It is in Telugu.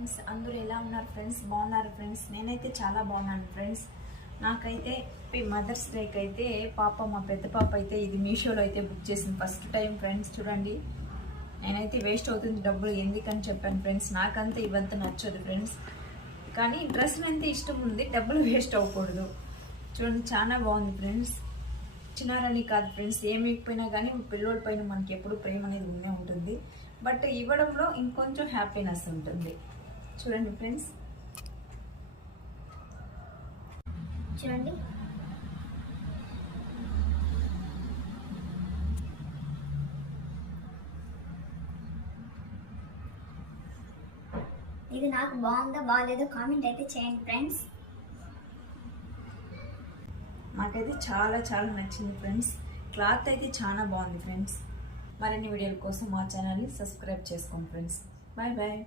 ఫ్రెండ్స్, అందరూ ఎలా ఉన్నారు ఫ్రెండ్స్? బాగున్నారు ఫ్రెండ్స్? నేనైతే చాలా బాగున్నాను ఫ్రెండ్స్. నాకైతే మదర్స్ డేకి అయితే మా పెద్ద పాప అయితే ఇది మీషోలో అయితే బుక్ చేసింది ఫస్ట్ టైం ఫ్రెండ్స్. చూడండి, నేనైతే వేస్ట్ అవుతుంది డబ్బులు ఎందుకని చెప్పాను ఫ్రెండ్స్. నాకంతా ఇవంతా నచ్చదు ఫ్రెండ్స్, కానీ డ్రెస్ అయితే ఇష్టం ఉంది, డబ్బులు వేస్ట్ అవ్వకూడదు. చూడండి, చాలా బాగుంది ఫ్రెండ్స్. చిన్నారని కాదు ఫ్రెండ్స్, ఏమి ఇకపోయినా కానీ పిల్లోడి పైన మనకి ఎప్పుడు ప్రేమ అనేది ఉండే ఉంటుంది. బట్ ఇవ్వడంలో ఇంకొంచెం హ్యాపీనెస్ ఉంటుంది. చూడండి ఫ్రెండ్స్, చూడండి ఇది నాకు బాగుందా బాగాలేదో కామెంట్ అయితే చేయండి ఫ్రెండ్స్. నాకైతే చాలా చాలా నచ్చింది ఫ్రెండ్స్. క్లాత్ అయితే చాలా బాగుంది ఫ్రెండ్స్. మరిన్ని వీడియోల కోసం మా ఛానల్ని సబ్స్క్రైబ్ చేసుకోండి ఫ్రెండ్స్. Bye bye.